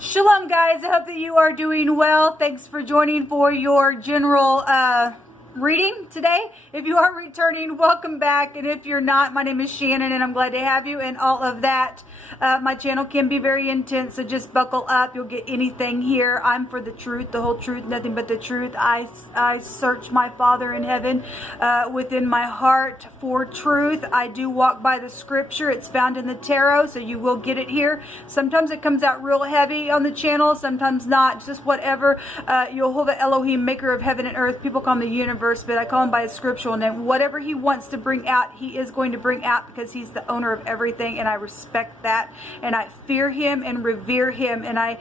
Shalom, guys. I hope that you are doing well. Thanks for joining for your general reading today. If you are returning, welcome back. And if you're not, my name is Shannon, and I'm glad to have you and all of that. My channel can be very intense, so just buckle up. You'll get anything here. I'm for the truth, the whole truth, nothing but the truth. I search my Father in heaven within my heart for truth. I do walk by the scripture. It's found in the tarot, so you will get it here. Sometimes it comes out real heavy on the channel, sometimes not. Just whatever. Yehovah Elohim, maker of heaven and earth. People call him the universe, but I call him by his scriptural name. Whatever he wants to bring out, he is going to bring out, because he's the owner of everything, and I respect that. And I fear him and revere him, and I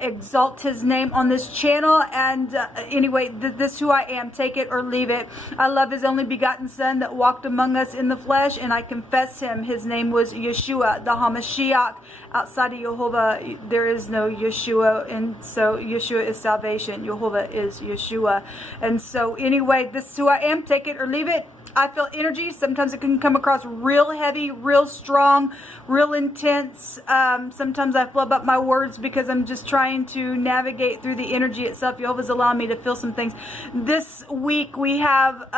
exalt his name on this channel. And anyway, this is who I am. Take it or leave it. I love his only begotten son that walked among us in the flesh, and I confess him. His name was Yeshua, the HaMashiach. Outside of Yehovah, there is no Yeshua, and so Yeshua is salvation. Yehovah is Yeshua. And so anyway, this is who I am. Take it or leave it. I feel energy. Sometimes it can come across real heavy, real strong, real intense. Sometimes I flub up my words because I'm just trying to navigate through the energy itself. Jehovah's allowing me to feel some things. This week we have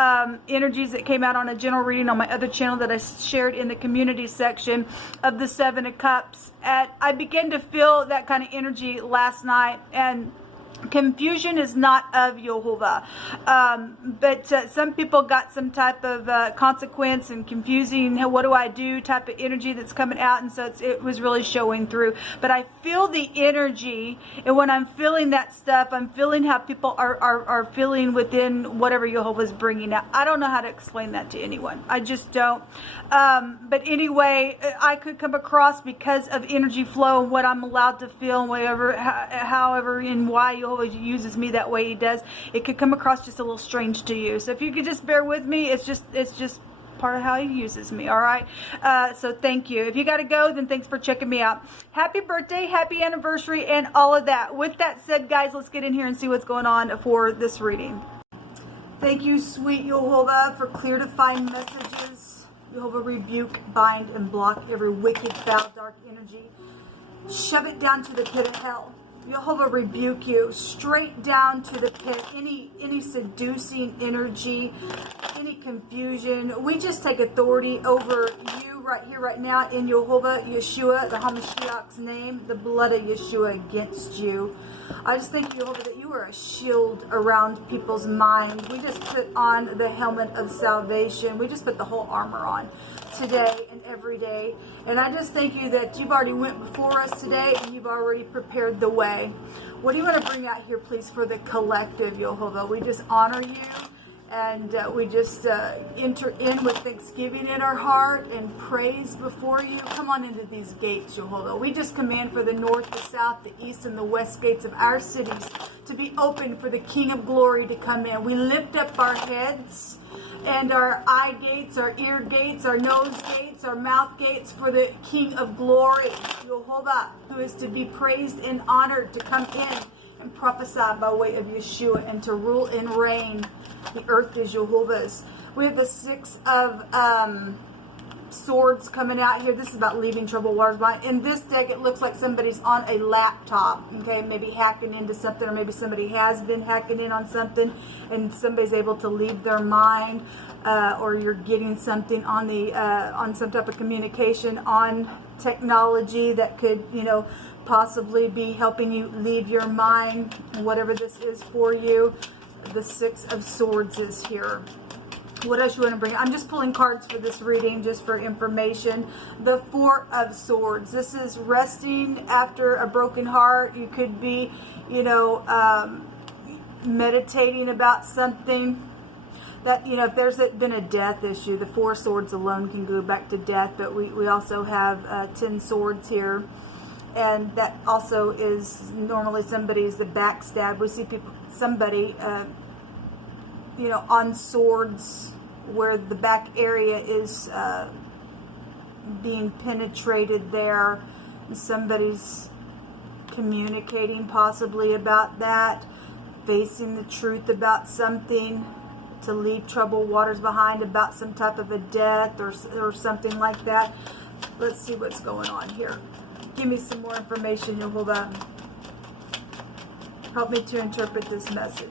energies that came out on a general reading on my other channel that I shared in the community section of the Seven of Cups. And I began to feel that kind of energy last night, and confusion is not of Yehovah, but some people got some type of consequence and confusing, what do I do type of energy that's coming out, and so it was really showing through. But I feel the energy, and when I'm feeling that stuff, I'm feeling how people are feeling within whatever Yehovah is bringing out. I don't know how to explain that to anyone. I just don't. But anyway, I could come across, because of energy flow and what I'm allowed to feel, and whatever, however and why Yehovah uses me that way he does, it could come across just a little strange to you. So if you could just bear with me, it's just part of how he uses me. All right. So thank you. If you got to go, then thanks for checking me out. Happy birthday, happy anniversary, and all of that. With that said, guys, let's get in here and see what's going on for this reading. Thank you, sweet Yehovah, for clear to find messages. Yehovah, rebuke, bind, and block every wicked, foul, dark energy. Shove it down to the pit of hell. Yehovah, rebuke you straight down to the pit. Any seducing energy, any confusion, we just take authority over you right here, right now, in Yehovah, Yeshua, the HaMashiach's name, the blood of Yeshua against you. I just thank you, Yehovah, that you are a shield around people's minds. We just put on the helmet of salvation. We just put the whole armor on today and every day. And I just thank you that you've already went before us today, and you've already prepared the way. What do you want to bring out here, please, for the collective, Yehovah? We just honor you, and we just enter in with thanksgiving in our heart and praise before you. Come on into these gates, Yehovah. We just command for the north, the south, the east, and the west gates of our cities to be open for the King of Glory to come in. We lift up our heads and our eye gates, our ear gates, our nose gates, our mouth gates for the King of Glory, Yehovah, who is to be praised and honored, to come in and prophesy by way of Yeshua and to rule and reign. The earth is Yehovah's. We have the Six of Swords coming out here. This is about leaving troubled waters behind. In this deck, it looks like somebody's on a laptop, okay, maybe hacking into something, or maybe somebody has been hacking in on something, and somebody's able to leave their mind, or you're getting something on the on some type of communication on technology that could, possibly be helping you leave your mind, whatever this is for you. The Six of Swords is here. What else you want to bring? I'm just pulling cards for this reading, just for information. The Four of Swords. This is resting after a broken heart. You could be, meditating about something that, if there's been a death issue, the Four Swords alone can go back to death, but we also have 10 swords here. And that also is normally somebody's the backstab. We see somebody, on swords where the back area is being penetrated there. Somebody's communicating possibly about that, facing the truth about something, to leave troubled waters behind, about some type of a death or something like that. Let's see what's going on here. Give me some more information, Yehovah. Help me to interpret this message.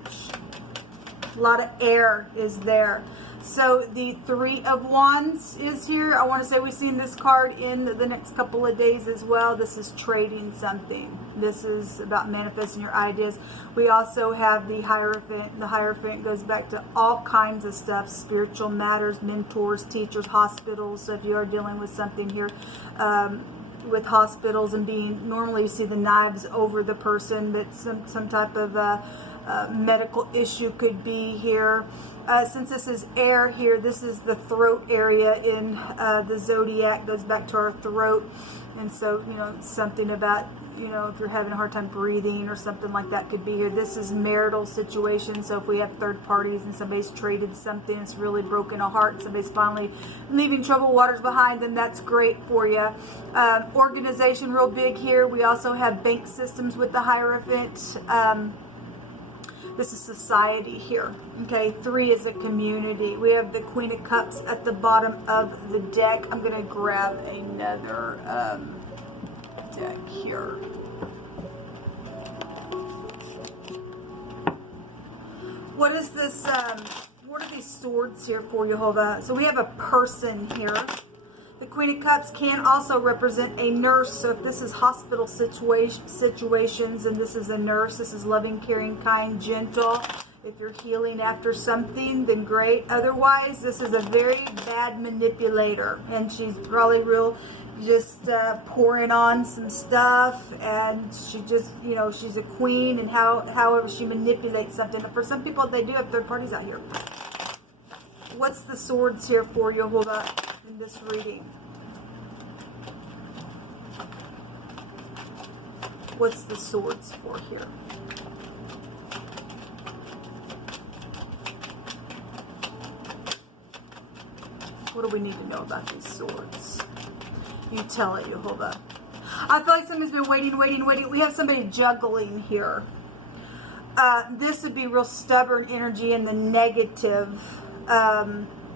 A lot of air is there. So the Three of Wands is here. I want to say we've seen this card in the next couple of days as well. This is trading something. This is about manifesting your ideas. We also have the Hierophant. The Hierophant goes back to all kinds of stuff. Spiritual matters, mentors, teachers, hospitals. So if you are dealing with something here with hospitals and being, normally you see the knives over the person, but some type of medical issue could be here. Since this is air here, this is the throat area in the zodiac, goes back to our throat. And so, you know, something about, you know, if you're having a hard time breathing or something like that could be here. This is marital situation. So if we have third parties and somebody's traded something, it's really broken a heart, somebody's finally leaving troubled waters behind, then that's great for you. Organization, real big here. We also have bank systems with the Hierophant. This is society here. Okay, 3 is a community. We have the Queen of Cups at the bottom of the deck. I'm going to grab another deck here. What is this? What are these swords here for, Jehovah? So we have a person here. The Queen of Cups can also represent a nurse. So if this is hospital situations and this is a nurse, this is loving, caring, kind, gentle. If you're healing after something, then great. Otherwise, this is a very bad manipulator. And she's probably real, just pouring on some stuff. And she just, you know, she's a queen. And however she manipulates something. For some people, they do have third parties out here. What's the swords here for Jehovah in this reading? What's the swords for here? What do we need to know about these swords? You tell it, Jehovah. I feel like somebody's been waiting. We have somebody juggling here. This would be real stubborn energy in the negative.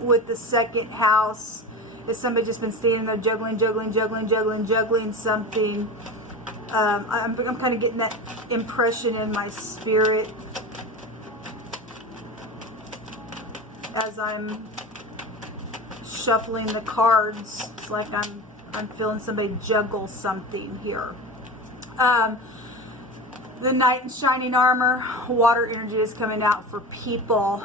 With the second house, is somebody just been standing there juggling something. I'm kind of getting that impression in my spirit as I'm shuffling the cards. It's like I'm feeling somebody juggle something here. The Knight in shining armor, water energy is coming out for people.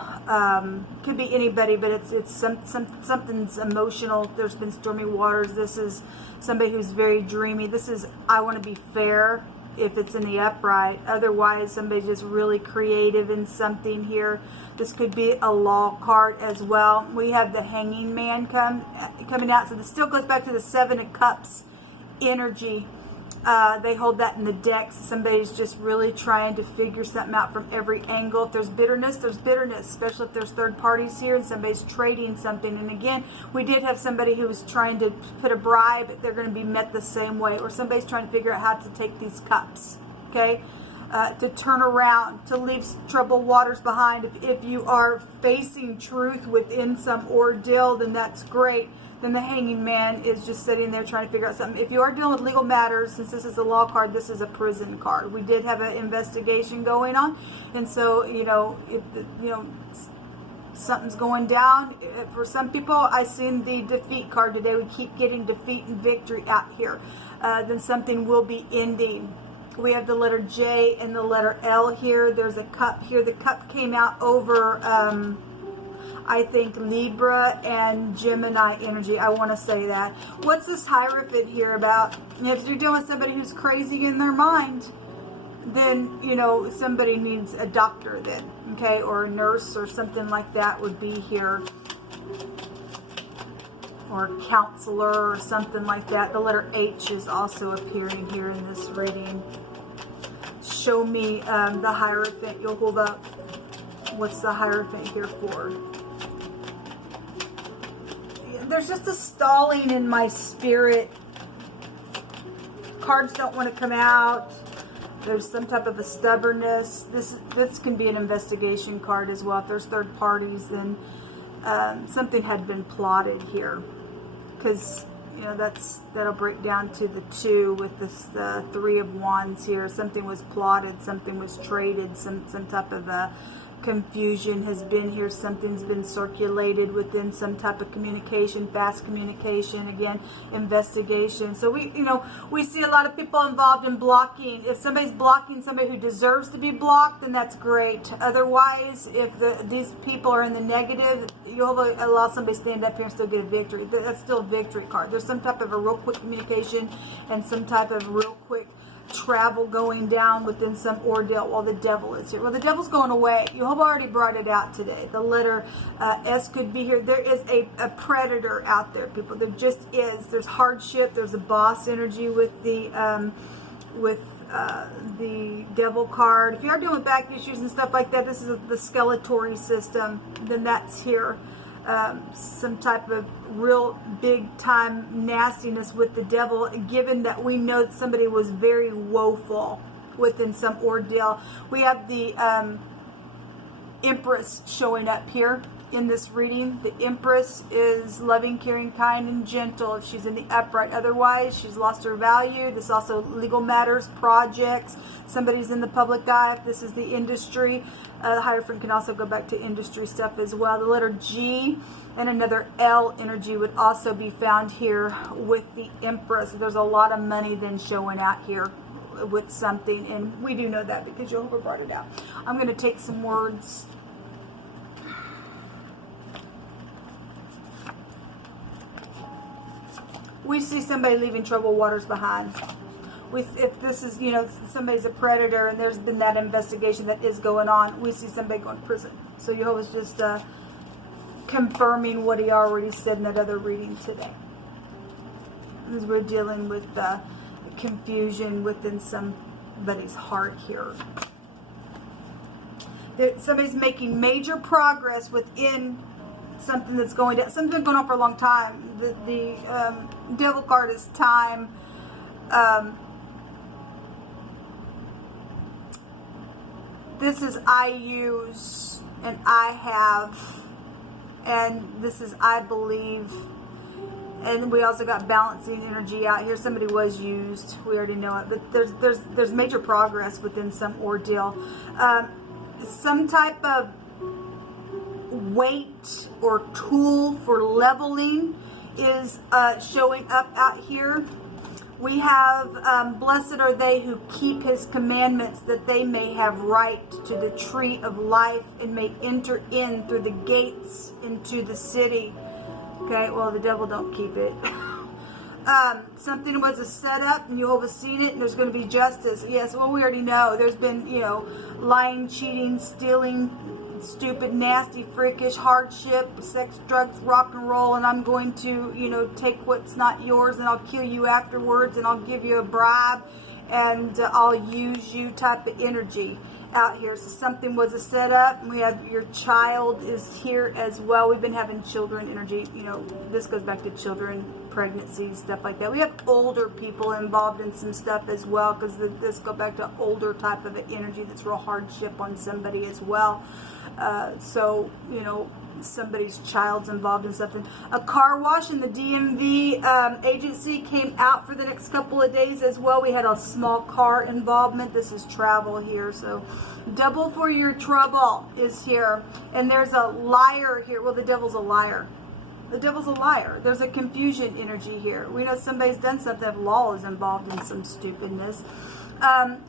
Could be anybody, but it's something's emotional. There's been stormy waters. This is somebody who's very dreamy. This is, I want to be fair if it's in the upright. Otherwise, somebody's just really creative in something here. This could be a law card as well. We have the Hanging Man coming out. So this still goes back to the Seven of Cups energy. They hold that in the deck. So somebody's just really trying to figure something out from every angle. If there's bitterness, especially if there's third parties here and somebody's trading something. And again, we did have somebody who was trying to put a bribe. They're going to be met the same way. Or somebody's trying to figure out how to take these cups. Okay? To turn around, to leave troubled waters behind. If you are facing truth within some ordeal, then that's great. Then the Hanging Man is just sitting there trying to figure out something. If you are dealing with legal matters, since this is a law card, this is a prison card. We did have an investigation going on, and so, you know, if something's going down. For some people, I've seen the defeat card today. We keep getting defeat and victory out here. Then something will be ending. We have the letter J and the letter L here. There's a cup here. The cup came out over I think Libra and Gemini energy. I want to say that. What's this Hierophant here about? If you're dealing with somebody who's crazy in their mind, then, you know, somebody needs a doctor then, okay? Or a nurse or something like that would be here. Or a counselor or something like that. The letter H is also appearing here in this reading. Show me the Hierophant. You'll hold up. What's the Hierophant here for? There's just a stalling in my spirit. Cards don't want to come out. There's some type of a stubbornness. This can be an investigation card as well. If there's third parties, then something had been plotted here. Because, you know, that'll break down to the 2 with this, the 3 of Wands here. Something was plotted, something was traded, some type of a confusion has been here. Something's been circulated within some type of communication, fast communication, again, investigation. So we see a lot of people involved in blocking. If somebody's blocking somebody who deserves to be blocked, then that's great. Otherwise, if these people are in the negative, you'll allow somebody to stand up here and still get a victory. That's still a victory card. There's some type of a real quick communication and some type of real quick travel going down within some ordeal while the devil is here. Well, the devil's going away. You have already brought it out today. The letter S could be here. There is a predator out there, people. There just is. There's hardship. There's a boss energy with the devil card. If you are dealing with back issues and stuff like that, this is the skeletory system, then that's here. Some type of real big time nastiness with the devil, given that we know that somebody was very woeful within some ordeal. We have the Empress showing up here in this reading. The Empress is loving, caring, kind, and gentle if she's in the upright. Otherwise, she's lost her value. This also legal matters, projects, somebody's in the public eye. If this is the industry, the Hierophant can also go back to industry stuff as well. The letter G and another L energy would also be found here with the Empress. There's a lot of money then showing out here with something, and we do know that because Jehovah brought it out. I'm going to take some words. We see somebody leaving troubled waters behind. If this is, somebody's a predator and there's been that investigation that is going on, we see somebody going to prison. So Jehovah's just confirming what he already said in that other reading today. As we're dealing with confusion within somebody's heart here. Somebody's making major progress within something that's going down. Something's been going on for a long time. The devil card is time. This is I use and I have, and this is I believe. And we also got balancing energy out here. Somebody was used. We already know it. But there's major progress within some ordeal. Some type of weight or tool for leveling is showing up out here. We have, blessed are they who keep his commandments, that they may have right to the tree of life and may enter in through the gates into the city. Okay, well, the devil don't keep it. Something was a setup and Jehovah's seen it, and there's going to be justice. Yes, well, we already know. There's been, lying, cheating, stealing, stupid, nasty, freakish, hardship, sex, drugs, rock and roll, and I'm going to, take what's not yours and I'll kill you afterwards and I'll give you a bribe and I'll use you type of energy out here. So something was a setup, and we have your child is here as well. We've been having children energy, this goes back to children, pregnancies, stuff like that. We have older people involved in some stuff as well, because this go back to older type of energy that's real hardship on somebody as well. So, somebody's child's involved in something. A car wash in the DMV agency came out for the next couple of days as well. We had a small car involvement. This is travel here. So double for your trouble is here. And there's a liar here. Well, the devil's a liar. The devil's a liar. There's a confusion energy here. We know somebody's done something. If law is involved in some stupidness.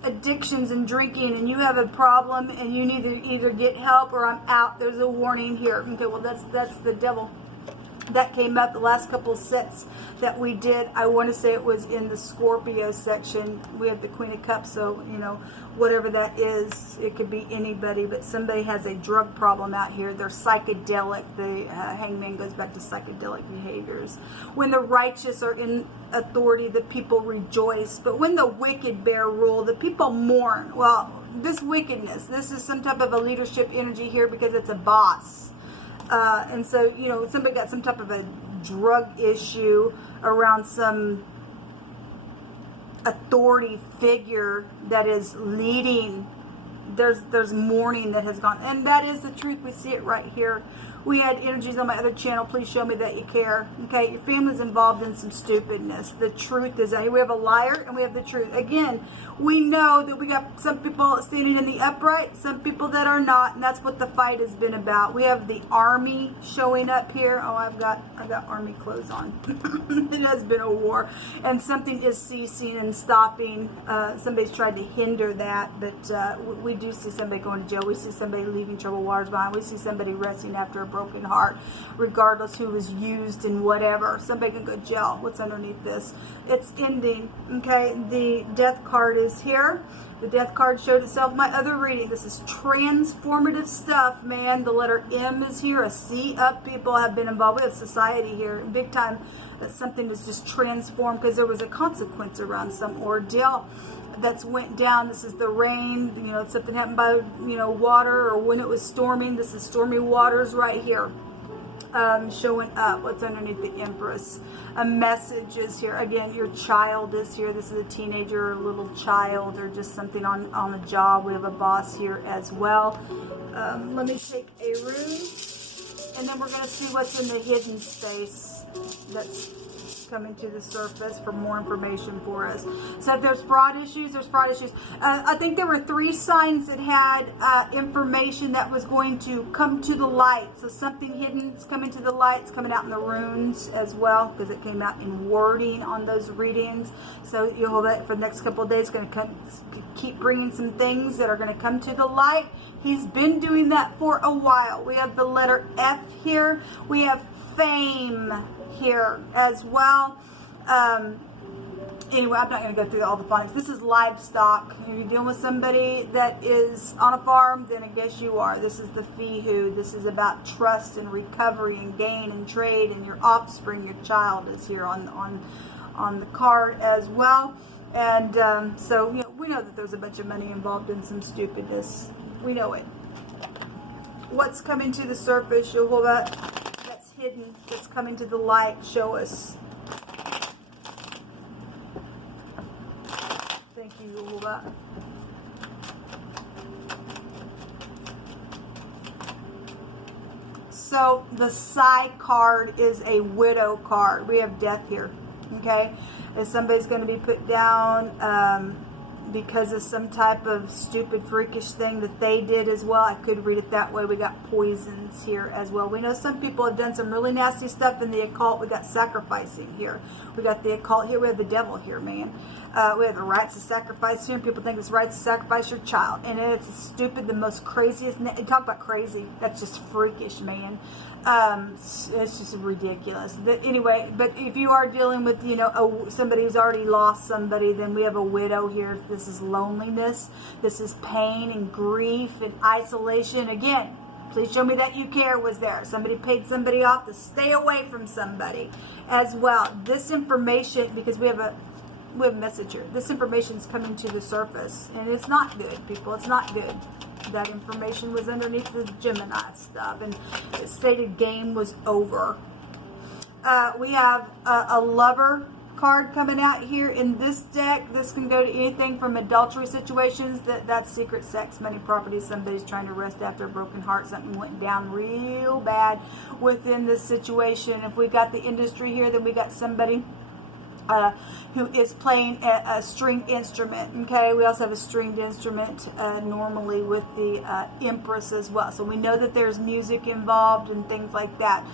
Addictions and drinking, and you have a problem and you need to either get help or I'm out. There's a warning here. Okay, well, that's the devil. That came up the last couple sets that we did. I want to say it was in the Scorpio section. We have the Queen of Cups, so whatever that is, it could be anybody, but somebody has a drug problem out here. They're psychedelic. The Hangman goes back to psychedelic behaviors. When the righteous are in authority, the people rejoice, but when the wicked bear rule, the people mourn. Well, this wickedness, this is some type of a leadership energy here because it's a boss. And so, somebody got some type of a drug issue around some authority figure that is leading. There's mourning that has gone, and that is the truth. We see it right here We had energies on my other channel. Please show me that you care. Okay, your family's involved in some stupidness. The truth is that we have a liar and we have the truth. Again, we know that we got some people standing in the upright, some people that are not, and that's what the fight has been about. We have the army showing up here. Oh, I've got army clothes on. It has been a war, and something is ceasing and stopping. Somebody's tried to hinder that, but we do see somebody going to jail. We see somebody leaving troubled waters behind. We see somebody resting after a broken heart, regardless who was used and whatever. Somebody can go to jail. What's underneath this? It's ending. Okay, the death card is here. The death card showed itself in my other reading. This is transformative stuff, man. The letter M is here. A C up. People have been involved with society here big time. That something is just transformed because there was a consequence around some ordeal that's went down. This is the rain. You know, something happened by, you know, water, or when it was storming. This is stormy waters right here. Showing up. What's underneath the Empress? A message is here. Again, your child is here. This is a teenager, or a little child, or just something on the job. We have a boss here as well. Let me take a rune, and then we're going to see what's in the hidden space that's coming to the surface for more information for us. So if there's fraud issues, there's fraud issues. I think there were 3 signs that had information that was going to come to the light. So something hidden is coming to the light. It's coming out in the runes as well, because it came out in wording on those readings. So you'll hold that for the next couple of days. Going to keep bringing some things that are going to come to the light. He's been doing that for a while. We have the letter F here. We have fame here as well. Anyway, I'm not going to go through all the phonics. This is livestock. If you're dealing with somebody that is on a farm, then I guess you are. This is the Fihu. This is about trust and recovery and gain and trade, and your offspring, your child is here on the card as well. And so, you know, we know that there's a bunch of money involved in some stupidness. We know it. What's coming to the surface, Jehovah? That's hidden. That's coming to the light. Show us. Thank you, Jehovah. So the side card is a widow card. We have death here. Okay, if somebody's going to be put down because of some type of stupid, freakish thing that they did as well. I could read it that way. We got poisons here as well. We know some people have done some really nasty stuff in the occult. We got sacrificing here. We got the occult here. We have the devil here, man. We have the rites of sacrifice here. And people think it's rights to sacrifice your child. And it's stupid, the most craziest. Talk about crazy. That's just freakish, man. It's just ridiculous. But anyway, but if you are dealing with, you know, somebody who's already lost somebody, then we have a widow here. This is loneliness. This is pain and grief and isolation. Again, please show me that you care was there. Somebody paid somebody off to stay away from somebody as well. This information, because we have a message here. This information is coming to the surface, and it's not good, people. It's not good. That information was underneath the Gemini stuff, and it stated game was over. We have a lover card coming out here in this deck. This can go to anything from adultery situations, that's secret sex, money, property. Somebody's trying to rest after a broken heart. Something went down real bad within this situation. If we got the industry here, then we got somebody who is playing a stringed instrument. Okay, we also have a stringed instrument normally with the Empress as well. So we know that there's music involved and things like that.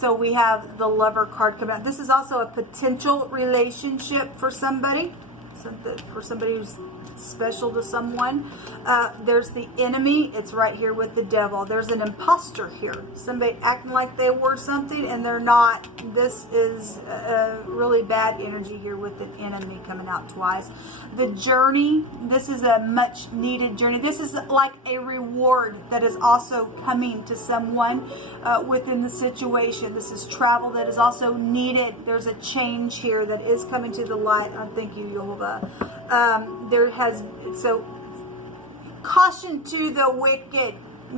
So we have the lover card coming out. This is also a potential relationship for somebody, for somebody who's special to someone. There's the enemy. It's right here with the devil. There's an imposter here. Somebody acting like they were something and they're not. This is a really bad energy here with an enemy coming out twice. The journey. This is a much needed journey. This is like a reward that is also coming to someone within the situation. This is travel that is also needed. There's a change here that is coming to the light. Thank you, Jehovah. There has, so caution to the wicked.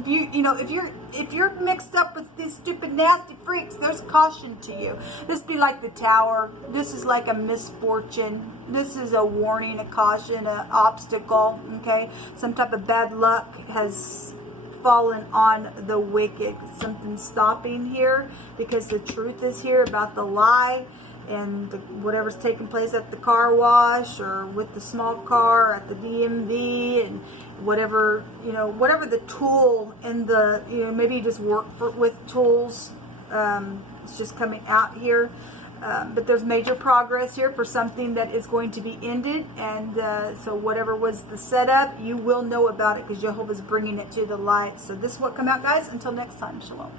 If you're mixed up with these stupid nasty freaks, there's caution to you. This be like the Tower. This is like a misfortune. This is a warning, a caution, an obstacle. Okay, some type of bad luck has fallen on the wicked. Something stopping here because the truth is here about the lie and whatever's taking place at the car wash or with the small car at the DMV and whatever, you know, whatever the tool in the, you know, maybe you just work with tools. It's just coming out here. But there's major progress here for something that is going to be ended. And so whatever was the setup, you will know about it because Jehovah's bringing it to the light. So this is what come out, guys. Until next time, shalom.